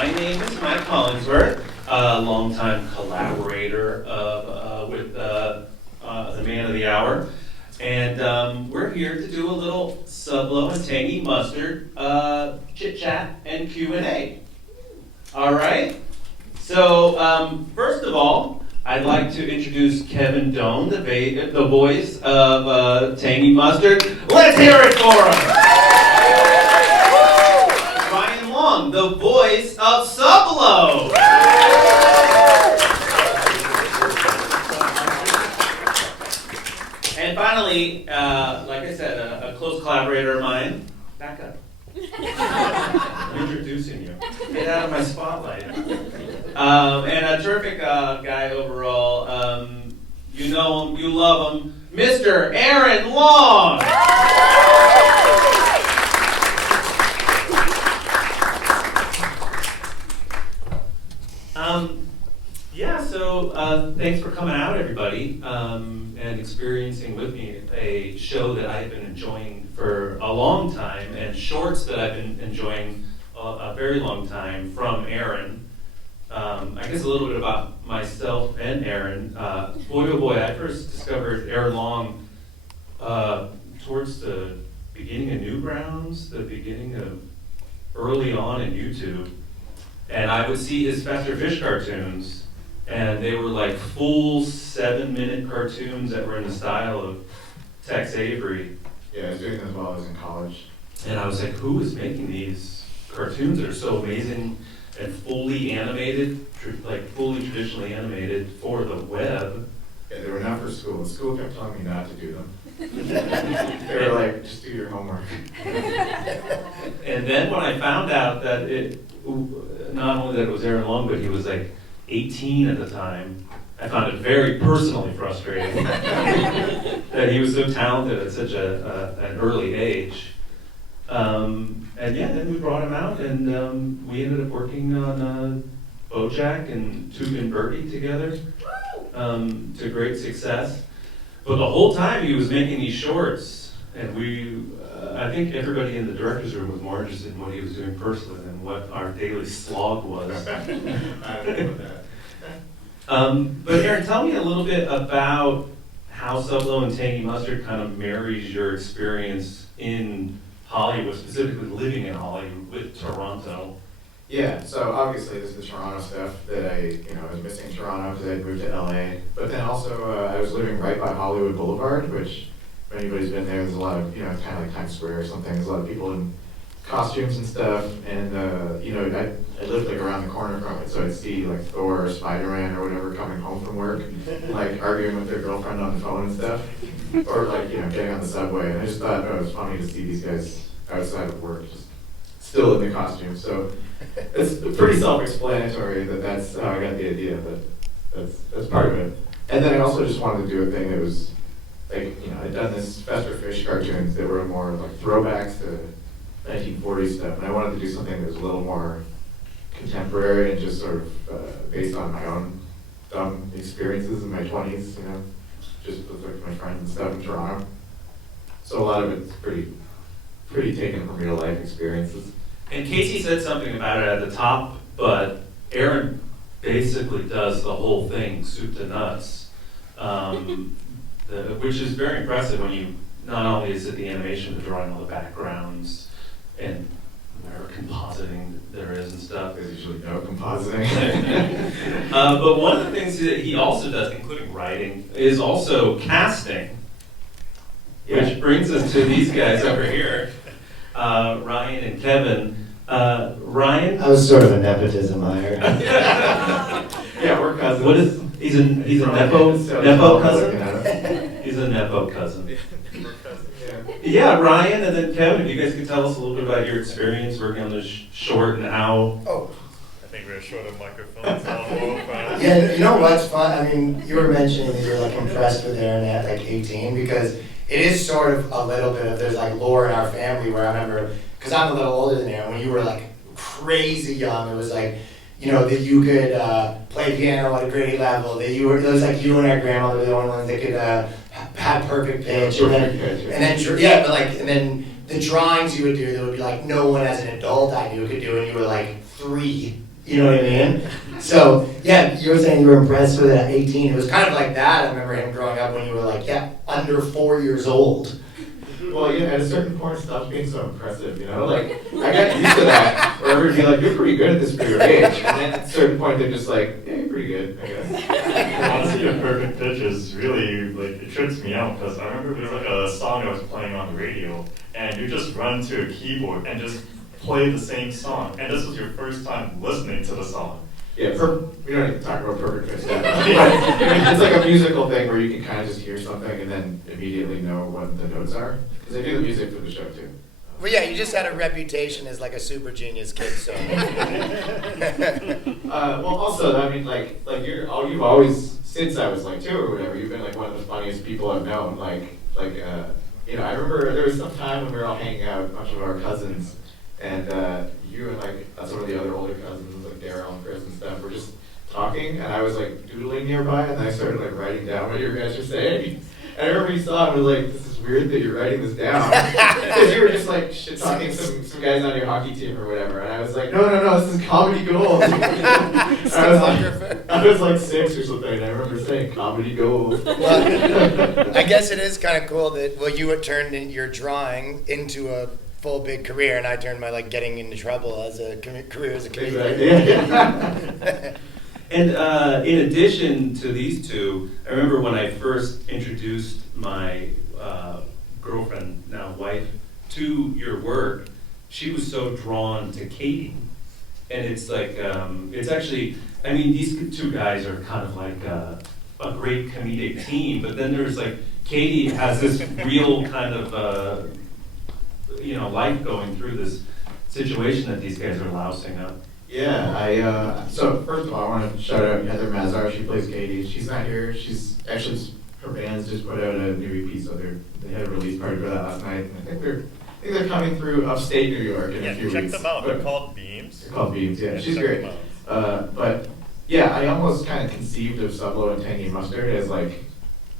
My name is Mike Hollingsworth, a longtime collaborator with the Man of the Hour. And we're here to do a little Sublo and Tangy Mustard chit-chat and Q&A. All right? So, first of all, I'd like to introduce Kevin Doan, the voice of Tangy Mustard. Let's hear it for him! Ryan Long, the voice of Sublo. And finally, like I said, a close collaborator of mine. Back up. I'm introducing you. Get out of my spotlight. And a terrific guy overall. You know him, you love him, Mr. Aaron Long. So thanks for coming out, everybody, and experiencing with me a show that I've been enjoying for a long time, and shorts that I've been enjoying a very long time from Aaron. I guess a little bit about myself and Aaron. Boy, oh boy, I first discovered Aaron Long towards the beginning of Newgrounds, the beginning of early on in YouTube. And I would see his Faster Fish cartoons, and they were like full 7-minute cartoons that were in the style of Tex Avery. Yeah, I was doing this while I was in college. And I was like, who is making these cartoons that are so amazing and fully animated, like fully traditionally animated for the web? Yeah, they were not for school. School kept telling me not to do them. They were like, just do your homework. And then when I found out that not only that it was Aaron Long, but he was like 18 at the time, I found it very personally frustrating that he was so talented at such an early age. And yeah, then we brought him out, and we ended up working on BoJack and Tube and Birdie together to great success. But the whole time he was making these shorts, and I think everybody in the director's room was more interested in what he was doing personally than what our daily slog was. I don't know that. But Aaron, tell me a little bit about how Sublo and Tangy Mustard kind of marries your experience in Hollywood, specifically living in Hollywood with Toronto. Yeah, so obviously this is the Toronto stuff that I was missing Toronto because I moved to LA. But then also I was living right by Hollywood Boulevard, which if anybody's been there, there's a lot of, it's kind of like Times Square or something. There's a lot of people in costumes and stuff. And, I lived like around the corner from it, so I'd see like Thor or Spider-Man or whatever coming home from work, like arguing with their girlfriend on the phone and stuff. Or like, getting on the subway. And I just thought it was funny to see these guys outside of work, just still in the costume. So it's pretty self-explanatory that that's how I got the idea, but that's part of it. And then I also just wanted to do a thing that was like, I'd done this Faster Fish cartoons that were more like throwbacks to 1940s stuff, and I wanted to do something that was a little more contemporary and just sort of based on my own dumb experiences in my 20s, just with like my friends and stuff in Toronto. So a lot of it's pretty taken from real life experiences. And Casey said something about it at the top, but Aaron basically does the whole thing, soup to nuts, which is very impressive when you, not only is it the animation, but drawing all the backgrounds and whatever compositing there is and stuff. There's usually no compositing. But one of the things that he also does, including writing, is also casting. Yeah. Which brings us to these guys over here, Ryan and Kevin. Ryan? I was sort of a nepotism hire. Yeah, we're cousins. What is? He's a nepo cousin. He's a nepo cousin. Yeah, Ryan and then Kevin. If you guys could tell us a little bit about your experience working on this short and how. Oh. I think we're short of microphones. Yeah, you know what's fun? I mean, you were mentioning that you're like impressed with Aaron at like 18 because it is sort of a little bit of, there's like lore in our family where I remember, because I'm a little older than Aaron, when you were like crazy young, it was like, that you could play piano at a grade level, that it was like you and our grandmother were the only ones that could have perfect pitch, and then the drawings you would do that would be like no one as an adult I knew could do, and you were like 3, You know what I mean? So, yeah, you were saying you were impressed with it at 18. It was kind of like that. I remember him growing up when you were like, yeah, under 4 years old. Well, yeah, at a certain point, it stopped being so impressive, you know? Like, I got used to that, where everybody would be like, you're pretty good at this for your age. And then at a certain point, they're just like, yeah, you're pretty good, I guess. Honestly, a perfect pitch is really, like, it trips me out because I remember there was like a song I was playing on the radio, and you just run to a keyboard and just play the same song, and this was your first time listening to the song. Yeah, we don't need to talk about perfect pitch yet. But it's like a musical thing where you can kind of just hear something and then immediately know what the notes are. Because I do the music for the show too. Well, yeah, you just had a reputation as like a super genius kid, so. Well, also, I mean, like you've always, since I was like 2 or whatever, you've been like one of the funniest people I've known. You know, I remember there was some time when we were all hanging out, a bunch of our cousins, and you and like some of the other older cousins, like Daryl and Chris and stuff, were just talking, and I was like doodling nearby, and then I started like writing down what you guys were saying. And I remember you saw it and was like, this is weird that you're writing this down. Because you were just like shit talking some guys on your hockey team or whatever. And I was like, no, this is comedy gold. I was like 6 or something, and I remember saying comedy gold. Well, I guess it is kind of cool that, well, you had turned your drawing into a full big career, and I turned my like getting into trouble as a career as a comedian. Yeah. And in addition to these two, I remember when I first introduced my girlfriend, now wife, to your work, she was so drawn to Katie. And it's like, it's actually, I mean, these two guys are kind of like a great comedic team, but then there's like, Katie has this real kind of, life going through this situation that these guys are lousing up. Yeah, so first of all, I want to shout out Heather Mazar. She plays Katie. She's not here. She's actually, her band's just put out a new EP, so they had a release party for that last night. And I think they're coming through upstate New York in a few check weeks. them out. They're called Beams. They're called Beams, yeah. She's check great. them out. But yeah, I almost kind of conceived of Sublo and Tangy Mustard as like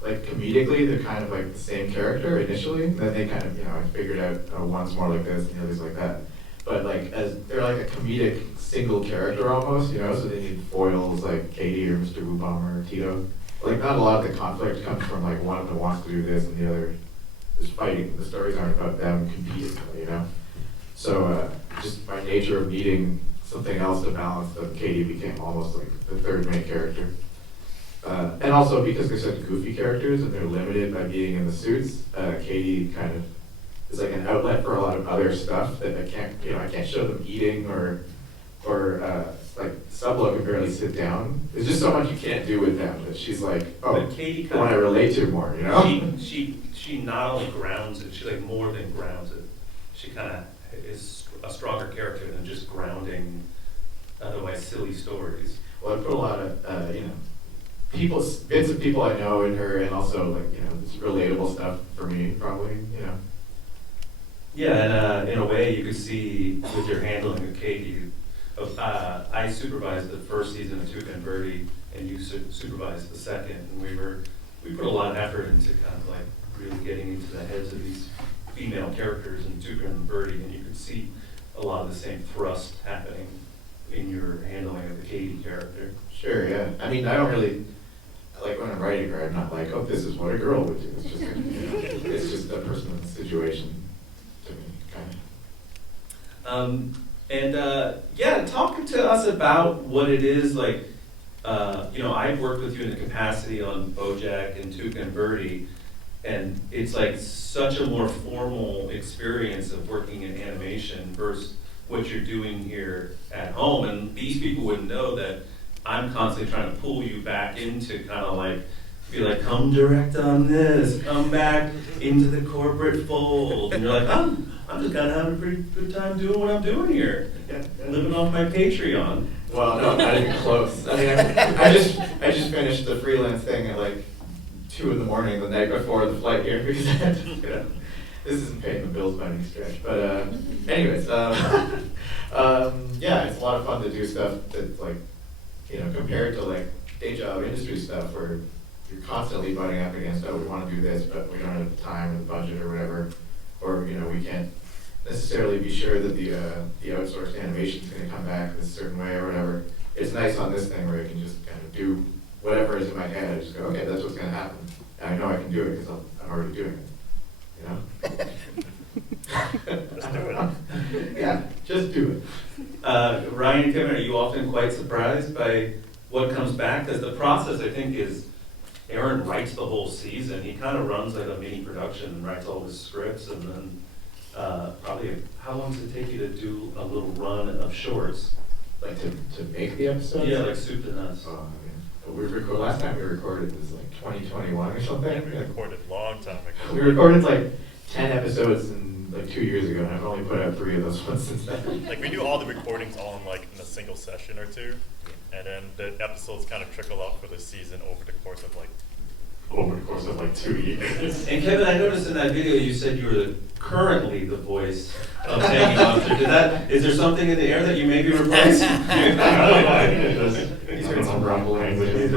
comedically, they're kind of like the same character initially. Then they kind of, I figured out one's more like this and the other's like that. But like, as they're like a comedic single character almost, so they need foils like Katie or Mr. Wubhamer or Tito. Like, not a lot of the conflict comes from like one of them wants to do this and the other is fighting. The stories aren't about them competing, So just by nature of needing something else to balance them, Katie became almost like the third main character. And also because they're such goofy characters and they're limited by being in the suits, Katie kind of is like an outlet for a lot of other stuff that I can't show them eating or like Sublo can barely sit down. There's just so much you can't do with them that she's like, But Katie I want to relate to more, She not only grounds it, she like more than grounds it. She kind of is a stronger character than just grounding otherwise silly stories. Well, I put a lot of bits of people I know in her, and also like it's relatable stuff for me probably. Yeah, and in a way you could see with your handling of Katie, I supervised the first season of Tuca and Birdie, and you supervised the second, and we put a lot of effort into kind of like really getting into the heads of these female characters in Tuca and Birdie, and you could see a lot of the same thrust happening in your handling of the Katie character. Sure, yeah. I mean, I don't really like when I'm writing her. I'm not like, this is what a girl would do. It's just it's just a personal situation. Talk to us about what it is like. I've worked with you in the capacity on BoJack and Tuca and Birdie, and it's like such a more formal experience of working in animation versus what you're doing here at home. And these people would know that I'm constantly trying to pull you back into kind of like, be like, come direct on this, come back into the corporate fold. And you're like, I'm just kind of having a pretty good time doing what I'm doing here, living off my Patreon. Well, no, not even close. I mean, I just finished the freelance thing at like 2 in the morning the night before the flight here because this isn't paying the bills by any stretch. But anyways, yeah, it's a lot of fun to do stuff that's like, compared to like day job industry stuff where you're constantly butting up against, we want to do this, but we don't have the time or the budget or whatever, or we can't necessarily be sure that the outsourced animation is going to come back this certain way or whatever. It's nice on this thing where I can just kind of do whatever is in my head. I just go, okay, that's what's going to happen. And I know I can do it because I'm already doing it. You know? Just do it. Yeah, just do it. Ryan and Kevin, are you often quite surprised by what comes back? Because the process, I think, is Aaron writes the whole season. He kind of runs like a mini production and writes all his scripts, and then probably, how long does it take you to do a little run of shorts? Like to make the episodes? Yeah, like soup to nuts. Last time we recorded was like 2021 or something. Yeah, we recorded a long time ago. We recorded like 10 episodes like 2 years ago, and I've only put out 3 of those ones since then. Like we do all the recordings all in like in a single session or two, and then the episodes kind of trickle out for the season over the course of like 2 years. And Kevin, I noticed in that video you said you were currently the voice of Tangy Mustard. Is there something in the air that you may be replacing? He's heard some rumblings. There's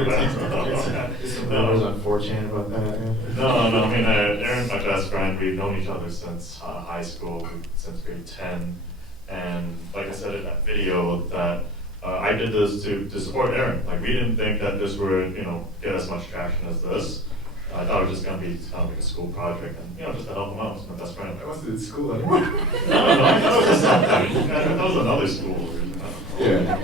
some rumors on 4chan about that. Yeah. No, I mean, Aaron's my best friend. We've known each other since high school, since grade 10. And like I said in that video, that I did this to support Aaron. Like, we didn't think that this would, get as much traction as this. I thought it was just going to be kind of like a school project and, just to help him out. He's my best friend. I wasn't in school anymore. No, I thought it was just something. That was another school. Yeah.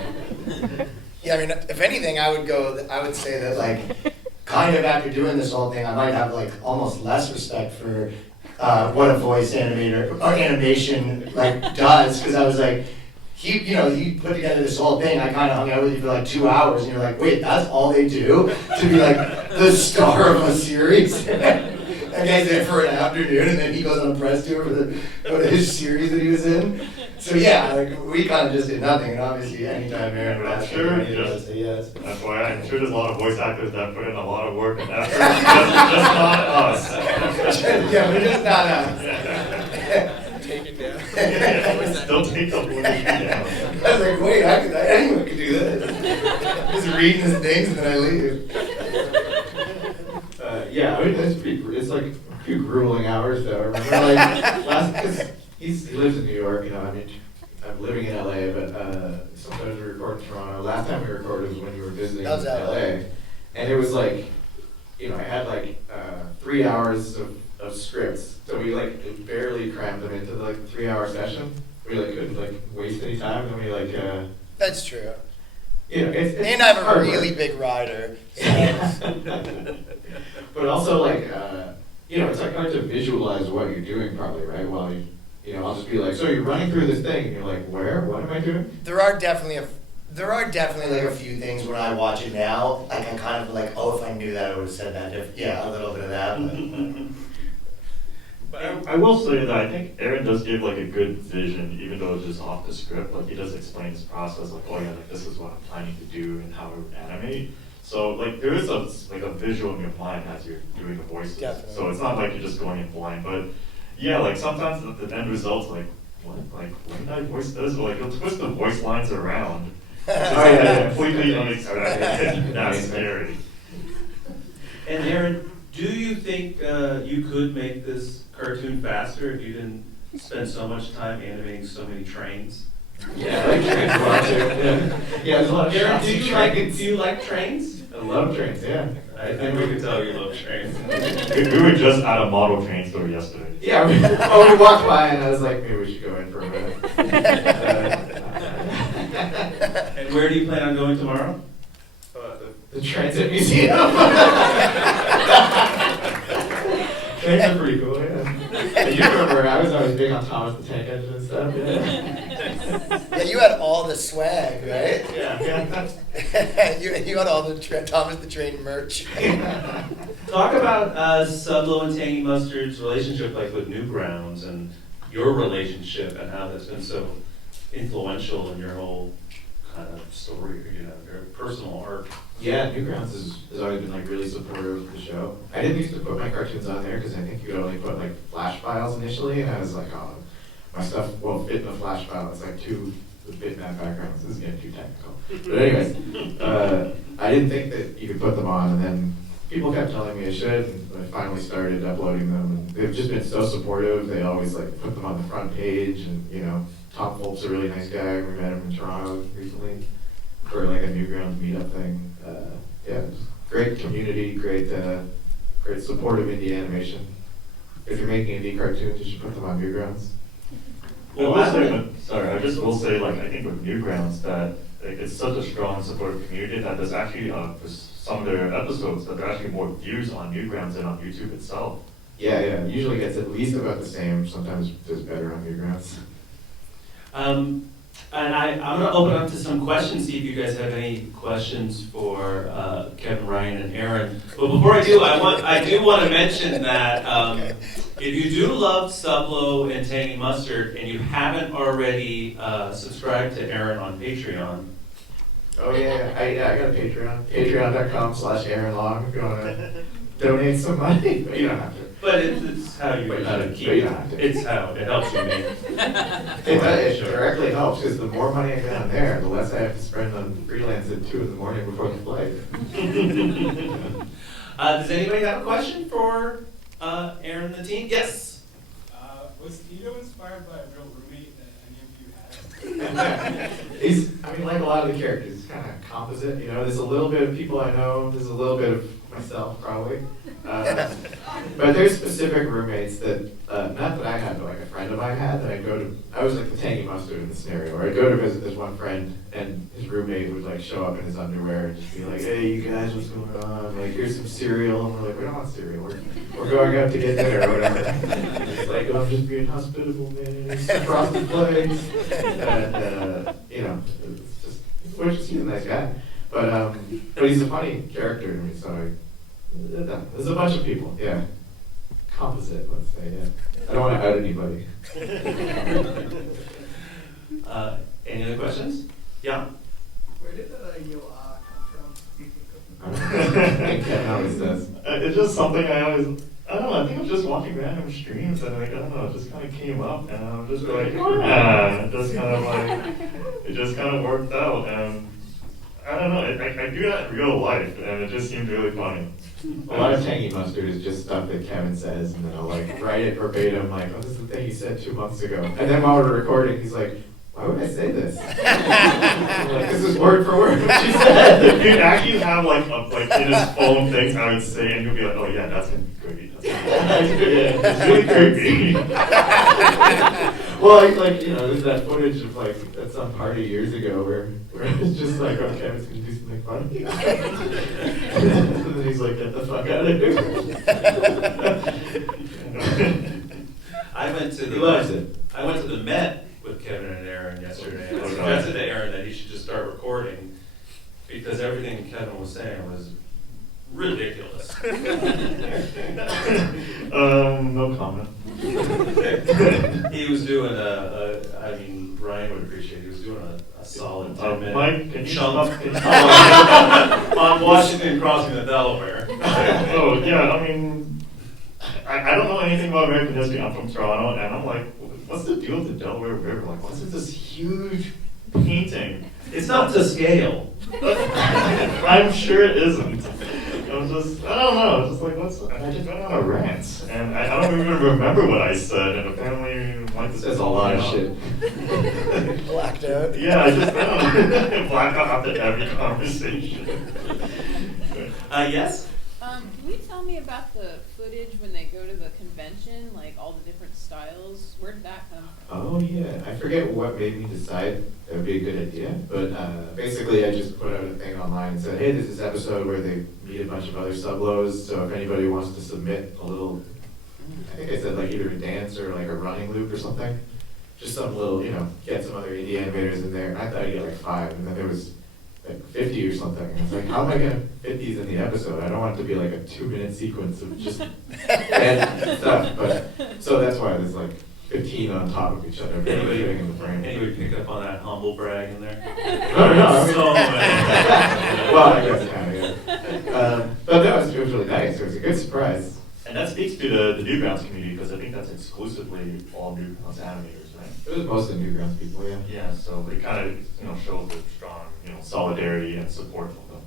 Yeah, I mean, if anything, I would say that, like, kind of after doing this whole thing, I might have, like, almost less respect for what a voice animator or animation, like, does, because I was like, he put together this whole thing. I kind of hung out with you for like 2 hours, and you're like, wait, that's all they do to be like the star of a series? That guy's there for an afternoon, and then he goes on a press tour for his series that he was in. So yeah, like we kind of just did nothing, and obviously anytime Aaron would ask anything, I'd say yes. That's why I'm sure there's a lot of voice actors that put in a lot of work and effort. just not us. Yeah, we're just not us. Take it down. Don't take the movie down. I was like, wait, anyone could do this. Just reading his things and then I leave. Yeah, I mean, it's like a few grueling hours though. I remember cause he lives in New York, I mean, I'm living in LA, but sometimes we record in Toronto. Last time we recorded was when you were visiting That was LA. And it was like, I had like 3 hours of scripts. So we like barely crammed them into the like 3-hour session. We like couldn't like waste any time, and we like That's true. it's And I have a hard really work. big rider. So. But also like it's like hard to visualize what you're doing probably, right? While I'll just be like, so you're running through this thing, and you're like, where? What am I doing? There are definitely like a few things when I watch it now, like I'm kind of like, oh, if I knew that I would have said that. Yeah, a little bit of that. But I will say that I think Aaron does give like a good vision, even though it's just off the script. Like he does explain his process, like, oh yeah, like this is what I'm planning to do and how I would animate. So like there is a visual in your mind as you're doing the voices. Definitely. So it's not like you're just going in blind. But yeah, like sometimes the end result's like, what? Like when did I voice this? Or like you'll twist the voice lines around. It's completely unexpected. That's scary. And Aaron, do you think you could make this cartoon faster if you didn't spend so much time animating so many trains? Yeah, I like trains a lot too. Yeah, there's a lot of Aaron, shots do of you trains. like trains? I love trains, yeah. I think we can tell you love trains. We were just at a model train store yesterday. Yeah, we walked by and I was like, maybe we should go in for a minute. And where do you plan on going tomorrow? The Transit Museum. Trains are pretty cool, yeah. You remember, I was always big on Thomas the Tank Engine and stuff, yeah. Yeah, you had all the swag, right? Yeah. you had all the Thomas the Train merch. Talk about Sublo and Tangy Mustard's relationship, like with Newgrounds, and your relationship, and how that's been so influential in your whole kind of story, your personal arc. Yeah, Newgrounds has always been like really supportive of the show. I didn't used to put my cartoons on there because I think you could only put like flash files initially, and I was like, oh, my stuff won't fit in a flash file. It's like the bitmap backgrounds. This is getting too technical. But anyways, I didn't think that you could put them on, and then people kept telling me I should, and I finally started uploading them. And they've just been so supportive. They always like put them on the front page, and you know, Tom Fulp's a really nice guy. We met him in Toronto recently for like a Newgrounds meetup thing. Yeah, just great community, great support of indie animation. If you're making indie cartoons, you should put them on Newgrounds. Well, I just will say, like, I think with Newgrounds that like, it's such a strong supportive community that there's actually for some of their episodes that there are actually more views on Newgrounds than on YouTube itself. Yeah, usually gets at least about the same. Sometimes does better on Newgrounds. And I'm going to open up to some questions, see if you guys have any questions for Kevin, Ryan, and Aaron. But before I do, I do want to mention that if you do love Sublo and Tangy Mustard and you haven't already subscribed to Aaron on Patreon. Oh yeah, I got a Patreon. Patreon.com/Aaron Long if you want to donate some money, but you don't have to. But it's how you keep it. It's how it helps you make. It directly helps because the more money I get on there, the less I have to spend on freelance at 2 in the morning before the flight. Does anybody have a question for Aaron and the team? Yes. Was Tito inspired by a real roommate that any of you had? I mean, like a lot of the characters, it's kind of composite. You know, there's a little bit of people I know. There's a little bit of myself, probably. But there's specific roommates that, not that I had, but like a friend of mine had, that I was like the Tangy Mustard in the scenario, where I'd go to visit this one friend, and his roommate would like show up in his underwear and just be like, hey, you guys, what's going on? Like, here's some cereal. And we're like, we don't want cereal. We're going out to get dinner or whatever. It's like, oh, I'm just being hospitable, man. Frosted flakes. And, you know, it's just, he's a nice guy. But he's a funny character to me, so there's a bunch of people, yeah. Composite, let's say, yeah. I don't want to out anybody. Any other questions? Yeah. Where did you come from? I think Ken always does. It's just something I don't know, I think I was just watching random streams and like, I don't know, it just kind of came up and I was just like, yeah, it just kind of like, it just kind of worked out and I don't know, I do that in real life and it just seemed really funny. A lot of Tangy Mustard is just stuff that Kevin says and then I'll like write it verbatim like, oh, this is the thing he said 2 months ago. And then while we're recording, he's like, why would I say this? I'm like, this is word for word what she said. You'd actually have like in his phone things I would say, and you'll be like, oh yeah, that's gonna be great. It's really creepy. Well, like you know, there's that footage of like at some party years ago where it's just like, oh, Kevin's gonna do something funny, and then he's like, get the fuck out of here. I went to He loves it. I went to the Met with Kevin and Aaron yesterday. And I suggested to Aaron that he should just start recording because everything Kevin was saying was ridiculous. No comment. He was doing I mean, Ryan would appreciate it. He was doing a solid 10-minute Mike, can you chunk stop? on Washington crossing the Delaware. Oh yeah, I mean, I don't know anything about American history. I'm from Toronto, and I'm like, what's the deal with the Delaware River? Like, what's with this huge painting? It's not to scale. I'm sure it isn't. I don't know. It's just like, and I just went on a rant, and I don't even remember what I said, and apparently, like, this Says a lot of shit. Blacked out. Yeah, I just black out after every conversation. Yes? Can you tell me about the footage when they go to the convention, like all the different styles? Where did that come from? Oh yeah, I forget what made me decide that would be a good idea, but basically I just put out a thing online and said, hey, there's this episode where they meet a bunch of other sublos, so if anybody wants to submit a little, I think I said like either a dance or like a running loop or something, just some little, you know, get some other indie animators in there. And I thought I'd get like 5, and then there was like 50 or something. And it's like, how am I gonna fit these in the episode? I don't want it to be like a 2-minute sequence of just bad stuff. But so that's why there's like 15 on top of each other, everybody in the frame. Anybody pick up on that humble brag in there? No, I mean, So many. well, I guess kind of, yeah. But no, it was really nice. It was a good surprise. And that speaks to the Newgrounds community, because I think that's exclusively all Newgrounds animators, right? It was mostly Newgrounds people, yeah. Yeah, so it kind of shows the strong solidarity and support from them.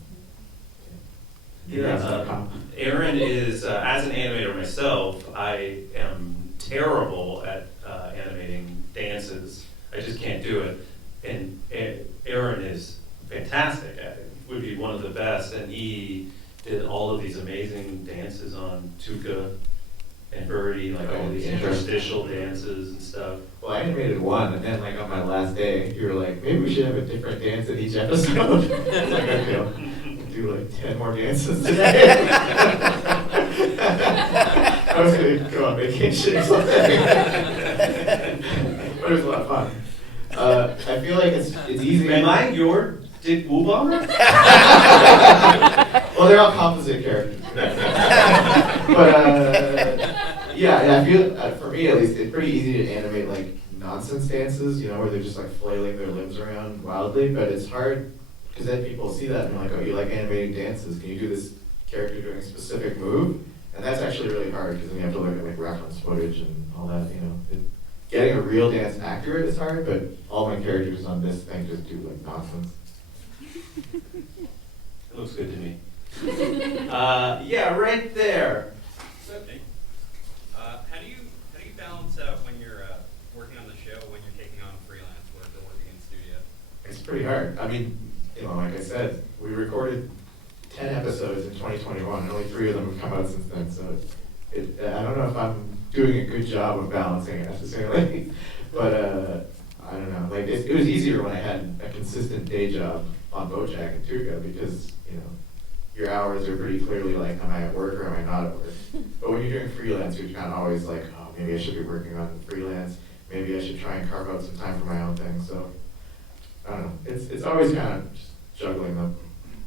Newgrounds.com. Aaron is, as an animator myself, I am terrible at animating dances. I just can't do it. And Aaron is fantastic at it, would be one of the best, and he did all of these amazing dances on Tuca and Birdie, like all these interstitial dances and stuff. Well, I animated one, and then like on my last day, you were like, maybe we should have a different dance in each episode. I was like, okay, I'll do like 10 more dances today. I was gonna go on vacation or something. But it was a lot of fun. I feel like it's easy. Am I your Dick Wubhamer? Well, they're all composite characters. But yeah, I feel for me at least, it's pretty easy to animate like nonsense dances, you know, where they're just like flailing their limbs around wildly. But it's hard because then people see that and they're like, oh, you like animating dances? Can you do this character doing a specific move? And that's actually really hard because then you have to look at like reference footage and all that. You know, getting a real dance accurate is hard, but all my characters on this thing just do like nonsense. It looks good to me. Yeah, right there. So, how do you balance out when you're working on the show when you're taking on freelance work or working in studio? It's pretty hard. I mean, you know, like I said, we recorded 10 episodes in 2021, and only 3 of them have come out since then. So I don't know if I'm doing a good job of balancing it necessarily, but I don't know. Like it was easier when I had a consistent day job on BoJack and Tuca because you know your hours are pretty clearly like, am I at work or am I not at work? But when you're doing freelance, you're kind of always like, oh, maybe I should be working on freelance. Maybe I should try and carve out some time for my own thing. So I don't know. It's always kind of just juggling them.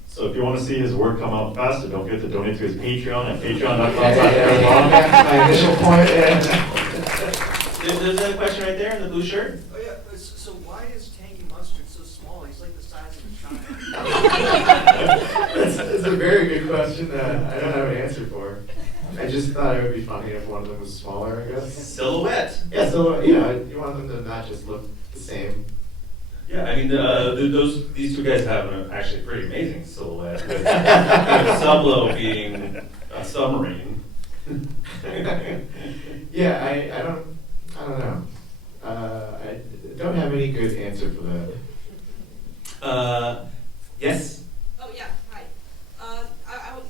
So if you want to see his work come out faster, don't forget to donate to his Patreon at patreon.com. My initial point. There's a question right there in the blue shirt. Oh yeah, so why is Tangy Mustard so small? He's like the size of a child. That's a very good question that I don't have an answer for. I just thought it would be funny if one of them was smaller, I guess. Silhouette. Yeah, so yeah, you want them to not just look the same. Yeah, I mean, these two guys have an actually pretty amazing silhouette, with Sublo being a submarine. Yeah, I don't know. I don't have any good answer for that. Yes? Oh, yeah, hi.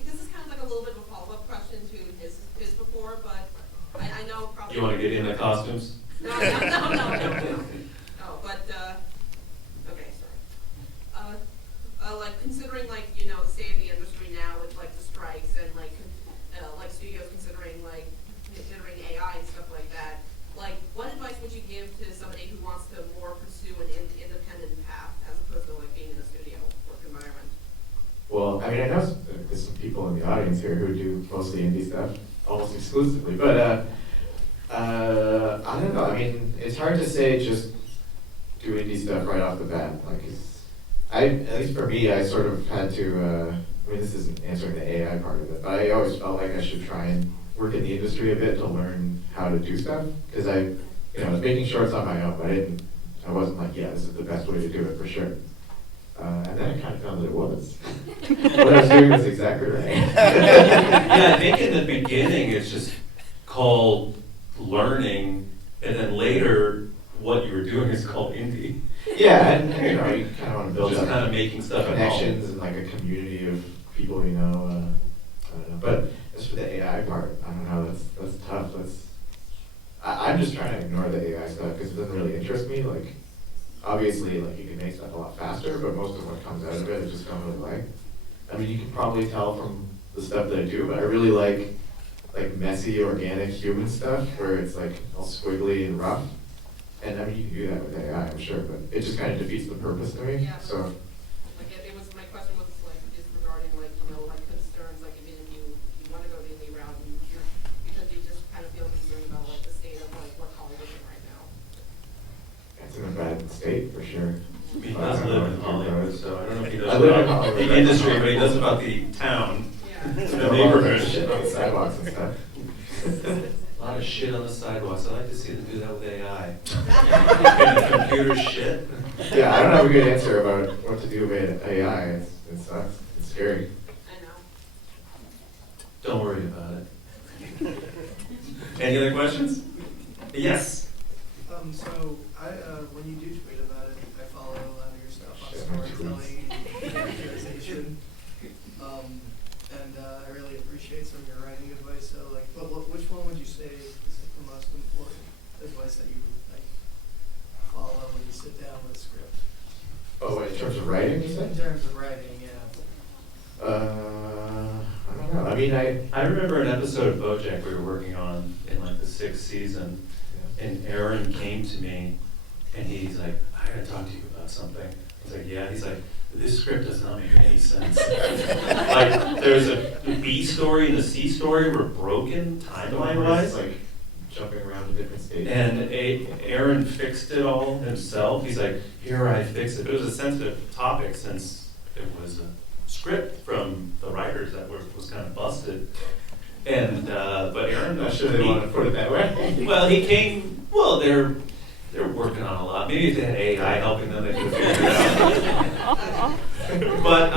This is kind of like a little bit of a follow-up question to his before, but I know probably... You want to get into costumes? No, but, okay, sorry. Like, considering, like, you know, the state of the industry now with, like, the strikes and, like studios considering AI and stuff like that, like, what advice would you give to somebody who wants to more pursue an independent path as opposed to, like, being in a studio work environment? Well, I mean, I know there's some people in the audience here who do mostly indie stuff, almost exclusively, but I don't know. I mean, it's hard to say just do indie stuff right off the bat. Like, at least for me, I sort of had to, I mean, this isn't answering the AI part of it, but I always felt like I should try and work in the industry a bit to learn how to do stuff, because I was making shorts on my own, but I wasn't like, yeah, this is the best way to do it for sure. And then I kind of found that it was. What I was doing was exactly right. Yeah, I think in the beginning it's just called learning, and then later what you were doing is called indie. Yeah, and you kind of want to build Just up kind of making stuff at home. connections and like a community of people, I don't know. But as for the AI part, I don't know. That's tough. I'm just trying to ignore the AI stuff because it doesn't really interest me. Like, obviously, like you can make stuff a lot faster, but most of what comes out of it, I just don't really like. I mean, you can probably tell from the stuff that I do, but I really like messy, organic human stuff where it's like all squiggly and rough. And I mean, you can do that with AI, I'm sure, but it just kind of defeats the purpose to me. Yeah. So. Like, it was, my question was like, just regarding like, like concerns, like even if you want to go the indie route, and because you just kind of feel concerned about like the state of like what Hollywood's in right now. It's in a bad state for sure. He does live in Hollywood, so I don't know if he does I live in about Hollywood. the industry, but he does about the town, Yeah. the neighborhood. Shit on the sidewalks and stuff. A lot of shit on the sidewalks. I like to see them do that with AI. Can the computer shit? Yeah, I don't have a good answer about what to do with AI. It sucks. It's scary. I know. Don't worry about it. Any other questions? Yes. So when you do tweet about it, I follow a lot of your stuff on Share my storytelling and characterization. And I really appreciate some of your writing advice. So like, which one would you say is like the most important advice that you like follow when you sit down with a script? Oh, wait, in terms of writing, you said? In terms of writing, yeah. I don't know. I mean, I remember an episode of BoJack we were working on in like the 6th season, and Aaron came to me, and he's like, I gotta talk to you about something. I was like, yeah. He's like, this script does not make any sense. Like, there's a B story and a C story were broken timeline-wise. like jumping around to different stages. And Aaron fixed it all himself. He's like, here, I fixed it. It was a sensitive topic since it was a script from the writers that was kind of busted. And but Aaron, I'm not sure they want to put it that way. well, he came. Well, they're working on a lot. Maybe if they had AI helping them, they could figure it out. But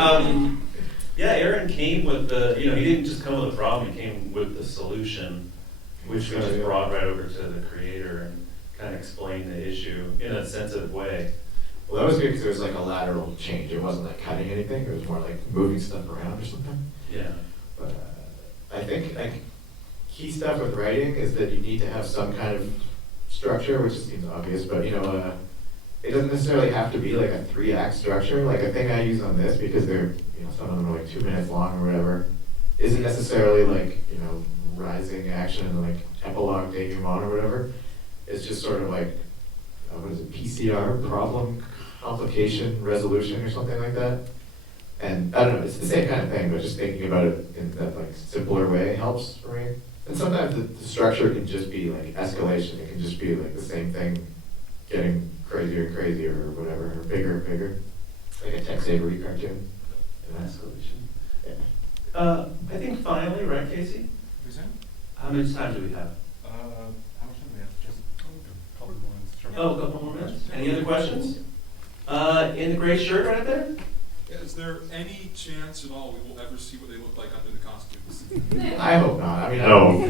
yeah, Aaron came with the. He didn't just come with a problem. He came with the solution, which we just brought right over to the creator and kind of explained the issue in a sensitive way. Well, that was good because it was like a lateral change. It wasn't like cutting anything. It was more like moving stuff around or something. Yeah. But I think like key stuff with writing is that you need to have some kind of structure, which seems obvious, but it doesn't necessarily have to be like a 3-act structure. Like a thing I use on this, because they're, some of them are like 2 minutes long or whatever, isn't necessarily like, rising action and like epilogue denouement or whatever. It's just sort of like, what is it, PCR, problem, complication, resolution or something like that. And I don't know, it's the same kind of thing, but just thinking about it in that like simpler way helps for me. And sometimes the structure can just be like escalation. It can just be like the same thing getting crazier and crazier or whatever, or bigger and bigger. Like a Tex Avery cartoon. Escalation. Yeah. I think finally, right, Casey? How much time do we have? How much time do we have? Just a couple more minutes. Sure. Oh, a couple more minutes. Any other questions? In the gray shirt right there? Is there any chance at all we will ever see what they look like under the costumes? I hope not. I mean, No.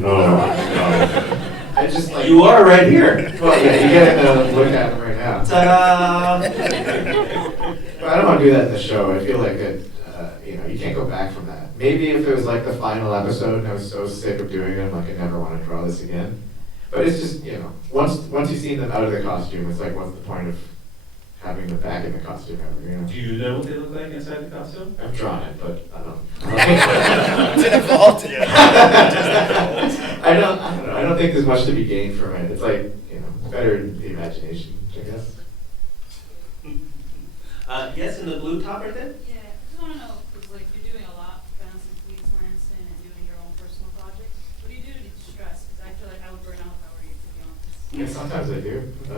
I just like. You are right here. Well, yeah, you get to look at them right now. Ta-da! But I don't want to do that in the show. I feel like it, you can't go back from that. Maybe if it was like the final episode and I was so sick of doing it, I'm like, I never want to draw this again. But it's just, once you've seen them out of the costume, it's like, what's the point of having them back in the costume ever, Do you know what they look like inside the costume? I've drawn it, but I don't. It's in a vault. I don't know. I don't think there's much to be gained from it. It's like, better in the imagination, I guess. Yes, in the blue top right there? Yeah, I just want to know, because like you're doing a lot, balancing freelancing and doing your own personal projects. What do you do to de-stress? Because I feel like I would burn out if I were you, to be honest. Yeah, sometimes I do.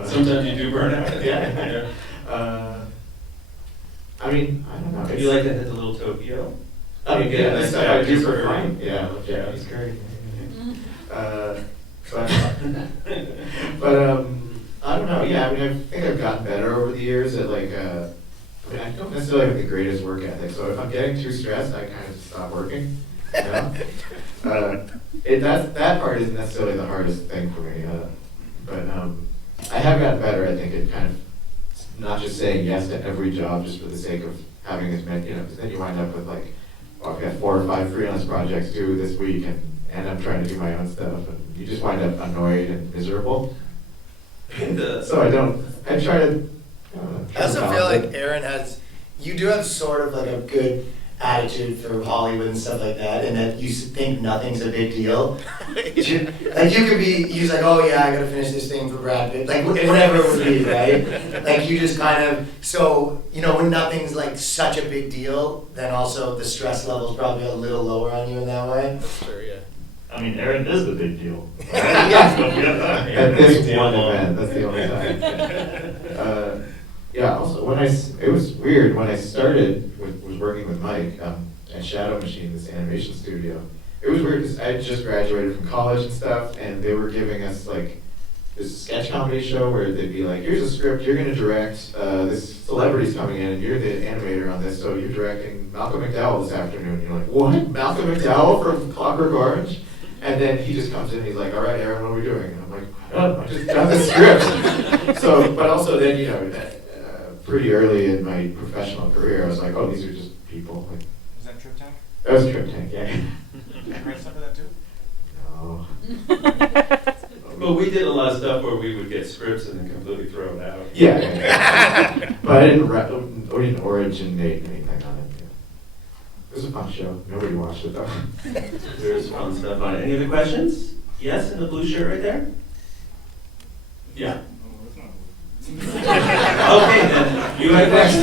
Sometimes you do burn out. Yeah. I mean, I don't know. Do you like to hit the little Tokyo? I mean, yeah, that's stuff I do for fun. Yeah, Yeah, it's great. But I don't know. Yeah, I mean, I think I've gotten better over the years at like. I don't necessarily have the greatest work ethic, so if I'm getting too stressed, I kind of just stop working. That part isn't necessarily the hardest thing for me, but I have gotten better. I think at kind of not just saying yes to every job just for the sake of having as many, because then you wind up with like, I've got 4 or 5 freelance projects due this week, and I'm trying to do my own stuff, and you just wind up annoyed and miserable. So I try to. I also feel like Aaron you do have sort of like a good attitude for Hollywood and stuff like that, and that you think nothing's a big deal. Like you could he's like, oh yeah, I gotta finish this thing for Brad Pitt, like whatever it would be, right? Like you just kind of, so, when nothing's like such a big deal, then also the stress level's probably a little lower on you in that way. That's true, yeah. I mean, Aaron is the big deal. Yeah. At this one event, that's the only time. Yeah, also, it was weird, when I started, was working with Mike at Shadow Machine, this animation studio. It was weird, because I had just graduated from college and stuff, and they were giving us, like, this sketch comedy show where they'd be like, here's a script, you're gonna direct, this celebrity's coming in, and you're the animator on this, so you're directing Malcolm McDowell this afternoon. And you're like, what? Malcolm McDowell from Clockwork Orange? And then he just comes in and he's like, all right, Aaron, what are we doing? And I'm like, I just got the script. So, but also then, you know, pretty early in my professional career, I was like, oh, these are just people. Like, Was that Trip Tank? that was a Trip Tank, yeah. Did you write some of that too? No. Well, we did a lot of stuff where we would get scripts and then completely throw it out. Yeah. But I didn't originate anything on it. Yeah. It was a fun show. Nobody watched it though. There's fun stuff on it. Any other questions? Yes, in the blue shirt right there? Yeah. Okay, then. You have next.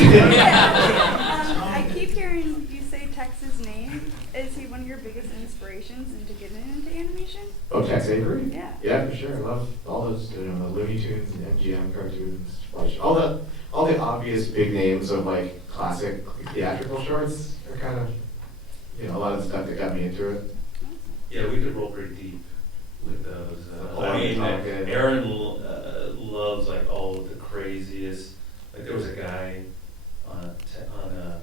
I keep hearing you say Tex's name. Is he one of your biggest inspirations into getting into animation? Oh, Tex Avery? Yeah. Yeah, for sure. I love all those, you know, the Looney Tunes and MGM cartoons. All the obvious big names of like classic theatrical shorts are kind of, you know, a lot of the stuff that got me into it. Yeah, we could roll pretty deep with those. I mean, Aaron loves like all of the craziest. Like there was a guy on a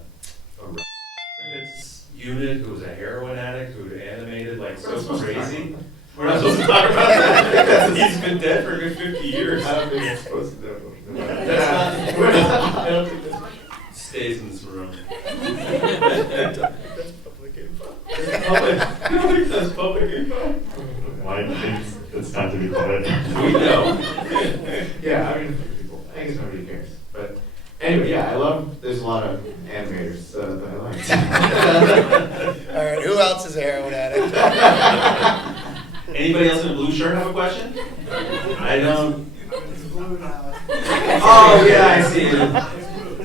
unit who was a heroin addict who animated like so crazy. We're not supposed to talk about that. He's been dead for a good 50 years. I don't think it's supposed to do it. I don't think that stays in this room. That's public info. That's public info. Mike thinks it's time to be quiet. We know. Yeah, I mean, I guess nobody cares. But anyway, yeah, there's a lot of animators that I like. All right, who else is a heroin addict? Anybody else in a blue shirt have a question? I don't. It's blue now. Oh, yeah, I see it.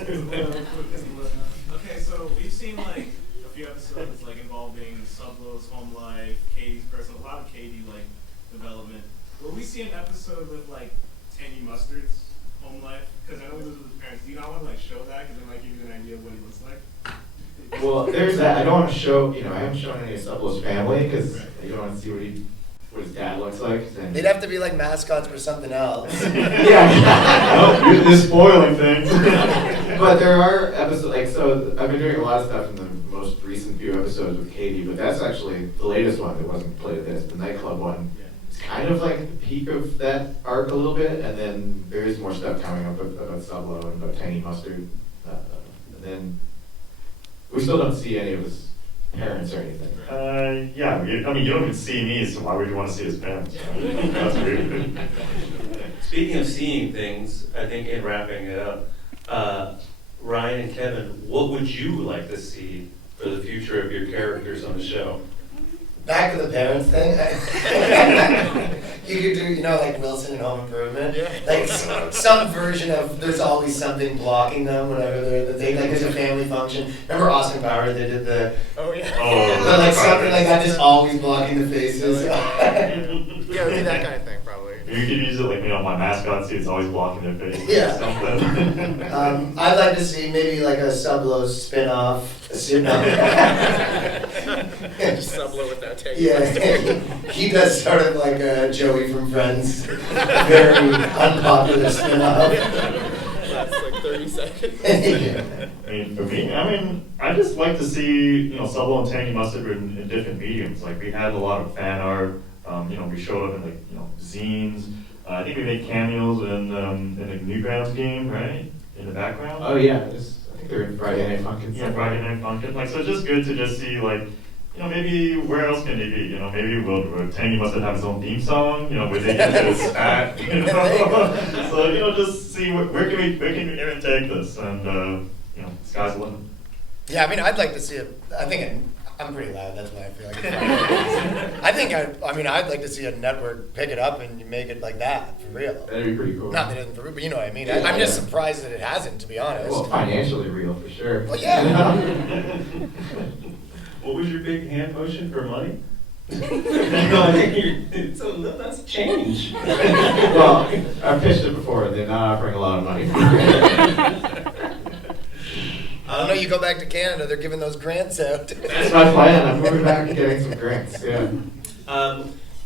It's blue. Okay, so we've seen like a few episodes like involving Sublo's home life, Katie's personal, a lot of Katie like development. Will we see an episode with like Tangy Mustard's home life? Because I know he lives with his parents. Do you not want to like show that? Because it might give you an idea of what he looks like. Well, there's that. I don't want to show, you know, I haven't shown any of Sublo's family because you don't want to see what his dad looks like. Then They'd have to be like mascots for something else. Yeah. No, you're spoiling things. But there are episodes, like, so I've been doing a lot of stuff in the most recent few episodes with Katie, but that's actually the latest one that wasn't played at this, the nightclub one. It's kind of like the peak of that arc a little bit, and then there is more stuff coming up about Sublo and about Tangy Mustard. And then we still don't see any of his parents or anything. Yeah, I mean, you don't even see me, so why would you want to see his parents? That's weird. Speaking of seeing things, I think in wrapping it up, Ryan and Kevin, what would you like to see for the future of your characters on the show? Back to the parents thing. You could do, you know, like Wilson in Home Improvement. Yeah. Like some version of there's always something blocking them whenever like there's a family function. Remember Austin Powers? They did the Oh yeah. but like something like that, just always blocking the faces. Yeah, we do that kind of thing probably. You could use it like, you know, my mascot suit's always blocking their face. Yeah. Or something. I'd like to see maybe like a Sublo spin-off. Just Sublo with that take. Yeah, he does sort of like Joey from Friends, very unpopular spin-off. That's like 30 seconds. Yeah. I mean, for me, I just like to see, you know, Sublo and Tangy Mustard in different mediums. Like, we had a lot of fan art. You know, we showed up in, like, you know, zines. I think we made cameos in the Newgrounds game, right? In the background. Oh yeah, I think they're in Friday Night Funkin'. Yeah, Friday Night Funkin'. Like, so it's just good to just see, like, you know, maybe where else can they be? You know, maybe will Tangy Mustard have his own theme song? You know, where they get his hat. You know? So, you know, just see where can we even take this? And you know, sky's the limit. Yeah, I mean, I'd like to see it. I think I'm pretty loud. That's why I feel like it's fine. I'd like to see a network pick it up and make it like that for real. That'd be pretty cool. Not that it isn't for real, but you know what I mean. Yeah, I'm just yeah. surprised that it hasn't, to be honest. Well, financially real for sure. Well, yeah. What was your big hand motion for money? No, I think that's change. Well, I've pitched it before, and they're not offering a lot of money. I don't know. You go back to Canada, they're giving those grants out. That's my plan. I'm moving back and getting some grants. Yeah.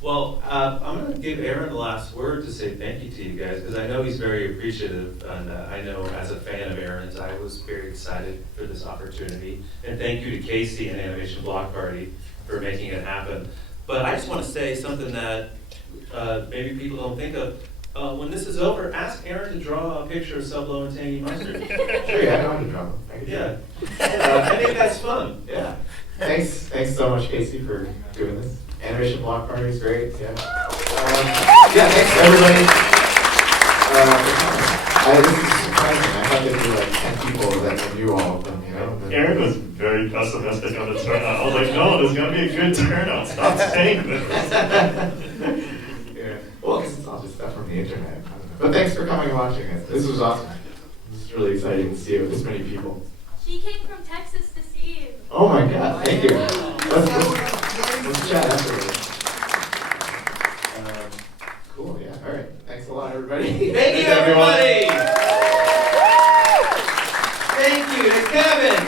Well, I'm going to give Aaron the last word to say thank you to you guys, because I know he's very appreciative, and I know as a fan of Aaron's, I was very excited for this opportunity. And thank you to Casey and Animation Block Party for making it happen. But I just want to say something that maybe people don't think of. When this is over, ask Aaron to draw a picture of Sublo and Tangy Mustard. Sure, yeah, I know how to draw them. I can do Yeah, that. I think that's fun. Yeah. Thanks so much, Casey, for doing this. Animation Block Party is great. Yeah. Yeah. Thanks everybody. This is surprising. I thought there'd be like 10 people that knew all of them. You know. But Aaron was very pessimistic on the turnout. I was like, no, there's gonna be a good turnout. Stop saying this. yeah. Well, because it's all just stuff from the internet. I don't know. But thanks for coming and watching it. This was awesome. This is really exciting to see it with this many people. She came from Texas to see you. Oh my God! Thank you. Let's chat afterwards. Cool. Yeah. All right. Thanks a lot, everybody. Thank you, everybody. Thank you to Kevin,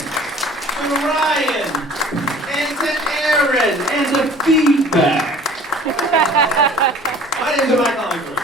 to Ryan, and to Aaron, and the feedback. My name is Mike Hollingsworth.